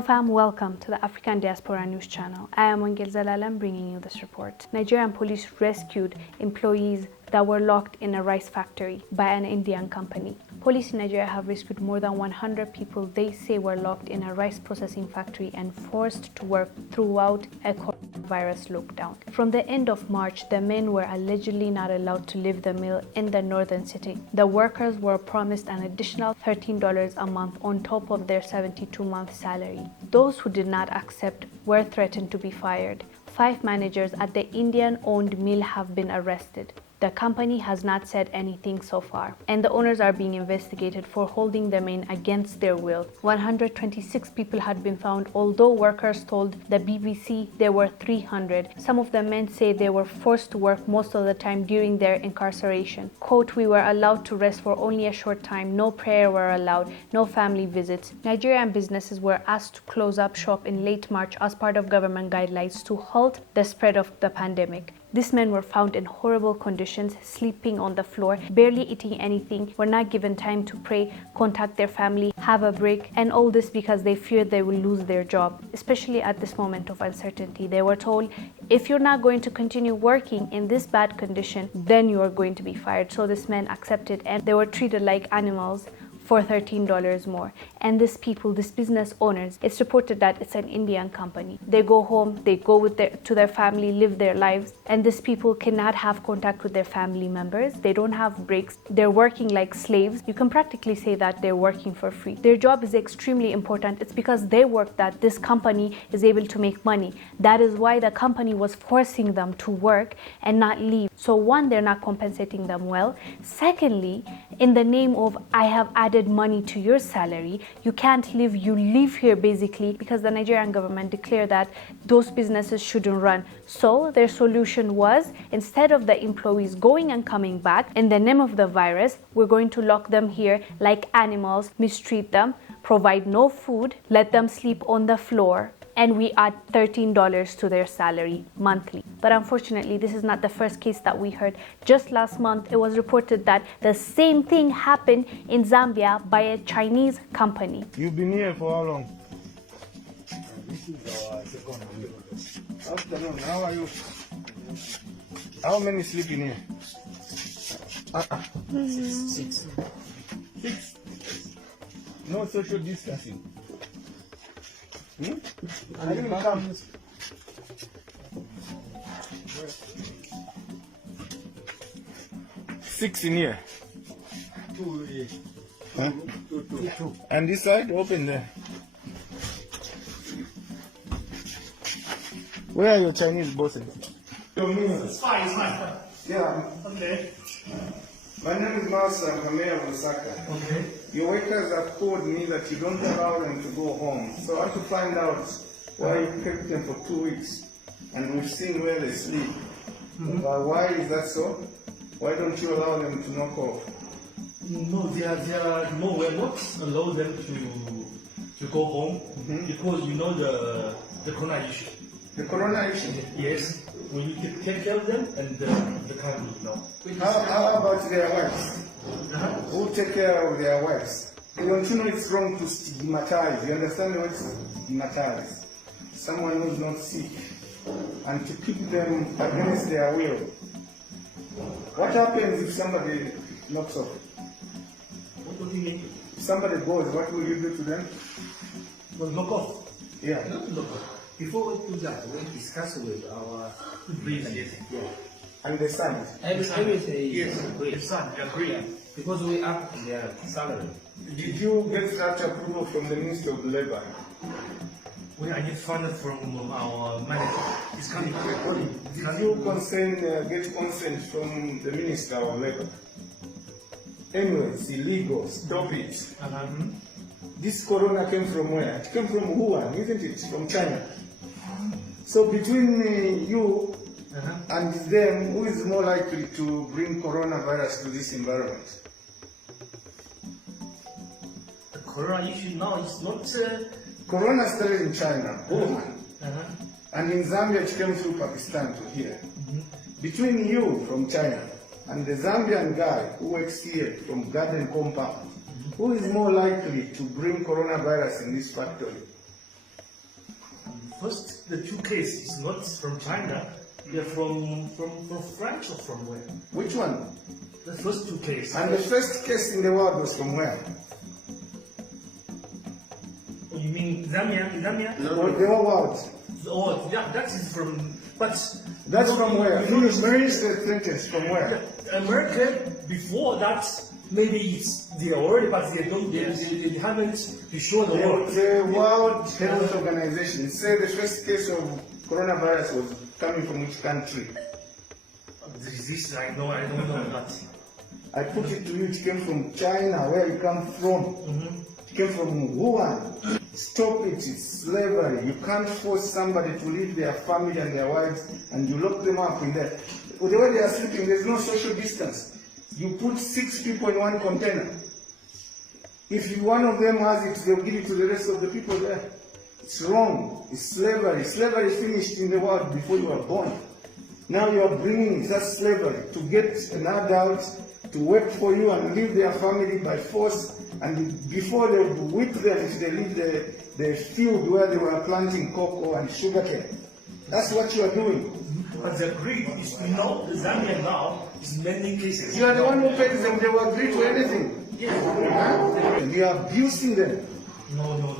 Hello fam, welcome to the African Diaspora News Channel. I am Wongel Zelalem bringing you this report. Nigerian police rescued employees that were locked in a rice factory by an Indian company. Police in Nigeria have rescued more than 100 people they say were locked in a rice processing factory and forced to work throughout a coronavirus lockdown. From the end of March, the men were allegedly not allowed to leave the mill in the northern city. The workers were promised an additional $13 a month on top of their 72-month salary. Those who did not accept were threatened to be fired. 5 managers at the Indian-owned mill have been arrested. The company has not said anything so far, and the owners are being investigated for holding the men against their will. 126 people had been found, although workers told the BBC there were 300. Some of the men say they were forced to work most of the time during their incarceration. Quote, "We were allowed to rest for only a short time, no prayer were allowed, no family visits." Nigerian businesses were asked to close up shop in late March as part of government guidelines to halt the spread of the pandemic. These men were found in horrible conditions, sleeping on the floor, barely eating anything, were not given time to pray, contact their family, have a break, and all this because they feared they will lose their job. Especially at this moment of uncertainty, they were told, if you're not going to continue working in this bad condition, then you are going to be fired. So these men accepted, and they were treated like animals for $13 more. And these people, these business owners, it's reported that it's an Indian company. They go home, they go to their family, live their lives, and these people cannot have contact with their family members. They don't have breaks. They're working like slaves. You can practically say that they're working for free. Their job is extremely important. It's because they work that this company is able to make money. That is why the company was forcing them to work and not leave. So one, they're not compensating them well. Secondly, in the name of I have added money to your salary, you can't leave, you live here basically, because the Nigerian government declared that those businesses shouldn't run. So their solution was, instead of the employees going and coming back, in the name of the virus, we're going to lock them here like animals, mistreat them, provide no food, let them sleep on the floor, and we add $13 to their salary monthly. But unfortunately, this is not the first case that we heard. Just last month, it was reported that the same thing happened in Zambia by a Chinese company. You've been here for how long? This is our second week. Afternoon, how are you? How many sleep in here? 6. 6. No social distancing. I didn't come. 6 in here. 2. Huh? 2. And this side, open there. Where are your Chinese bosses? It's fine, it's fine. Yeah. Okay. My name is Master Hamea Busaka. Okay. Your workers have told me that you don't allow them to go home. So I want to find out why you kept them for 2 weeks. And we've seen where they sleep. Why is that so? Why don't you allow them to knock off? No, there are no, we're not allow them to go home because you know the corona issue. The corona issue? Yes. We need to take care of them and the country, you know. How about their wives? Who take care of their wives? Don't you know it's wrong to stigmatize? You understand the word stigmatize? Someone who's not sick, and to keep them against their will. What happens if somebody knocks off? What do you mean? If somebody goes, what will you do to them? Well, knock off. Yeah. Not knock off. Before we do that, we discuss with our Yes. And the son. everything. Yes. The son, agree. Because we up their salary. Did you get that approval from the Minister of Labor? I get funded from our manager. It's coming quick. Did you get consent from the Minister of Labor? Anyway, it's illegal. Stop it. This corona came from where? It came from Wuhan, isn't it? From China. So between you and them, who is more likely to bring coronavirus to this environment? The corona issue now is not. Corona started in China, Wuhan. And in Zambia, it came through Pakistan to here. Between you from China and the Zambian guy who works here from Garden Compound, who is more likely to bring coronavirus in this factory? First, the two cases not from China. They're from France or from where? Which one? The first two cases. And the first case in the world was from where? Oh, you mean Zambia? Or the whole world. Oh, yeah, that is from. But That's from where? Finish the sentence. From where? America, before that, maybe they already, but they don't. They haven't be sure the world. The World Health Organization said the first case of coronavirus was coming from which country? This I know. I don't know that. I put it to you, it came from China, where you come from. It came from Wuhan. Stop it, it's slavery. You can't force somebody to leave their family and their wives and you lock them up in there. The way they are sleeping, there's no social distance. You put 6 people in one container. If one of them has it, they'll give it to the rest of the people there. It's wrong. It's slavery. Slavery finished in the world before you were born. Now you are bringing that slavery to get an adult to work for you and leave their family by force. And before they would whip them if they leave the field where they were planting cocoa and sugarcane. That's what you are doing. But the greed is Zambia now is many cases. You are the one who pays them. They will agree to anything. Yeah. You are abusing them. No.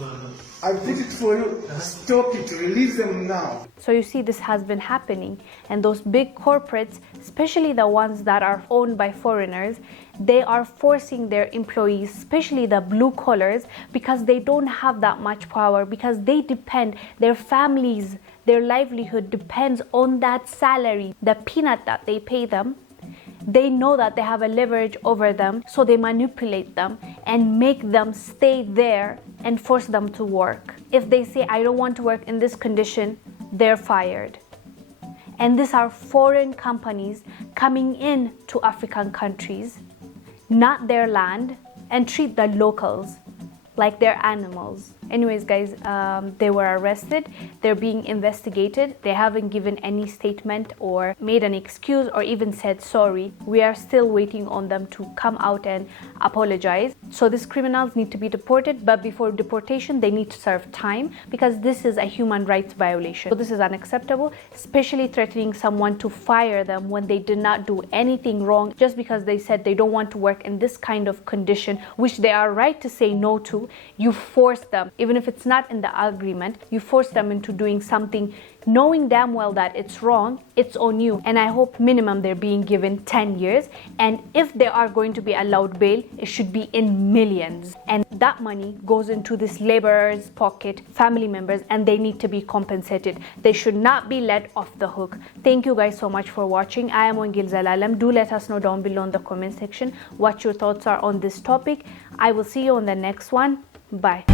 I put it for you. Stop it. Release them now. So you see, this has been happening, and those big corporates, especially the ones that are owned by foreigners, they are forcing their employees, especially the blue collars, because they don't have that much power, because they depend, their families, their livelihood depends on that salary, the peanut that they pay them. They know that they have a leverage over them, so they manipulate them and make them stay there and force them to work. If they say, I don't want to work in this condition, they're fired. And these are foreign companies coming in to African countries, not their land, and treat the locals like they're animals. Anyways, guys, they were arrested. They're being investigated. They haven't given any statement or made an excuse or even said sorry. We are still waiting on them to come out and apologize. So these criminals need to be deported, but before deportation, they need to serve time, because this is a human rights violation. So this is unacceptable, especially threatening someone to fire them when they did not do anything wrong, just because they said they don't want to work in this kind of condition, which they are right to say no to. You force them. Even if it's not in the agreement, you force them into doing something knowing damn well that it's wrong. It's on you. And I hope minimum they're being given 10 years. And if they are going to be allowed bail, it should be in millions. And that money goes into this laborer's pocket, family members, and they need to be compensated. They should not be let off the hook. Thank you guys so much for watching. I am Wongel Zelalem. Do let us know down below in the comment section what your thoughts are on this topic. I will see you on the next one. Bye.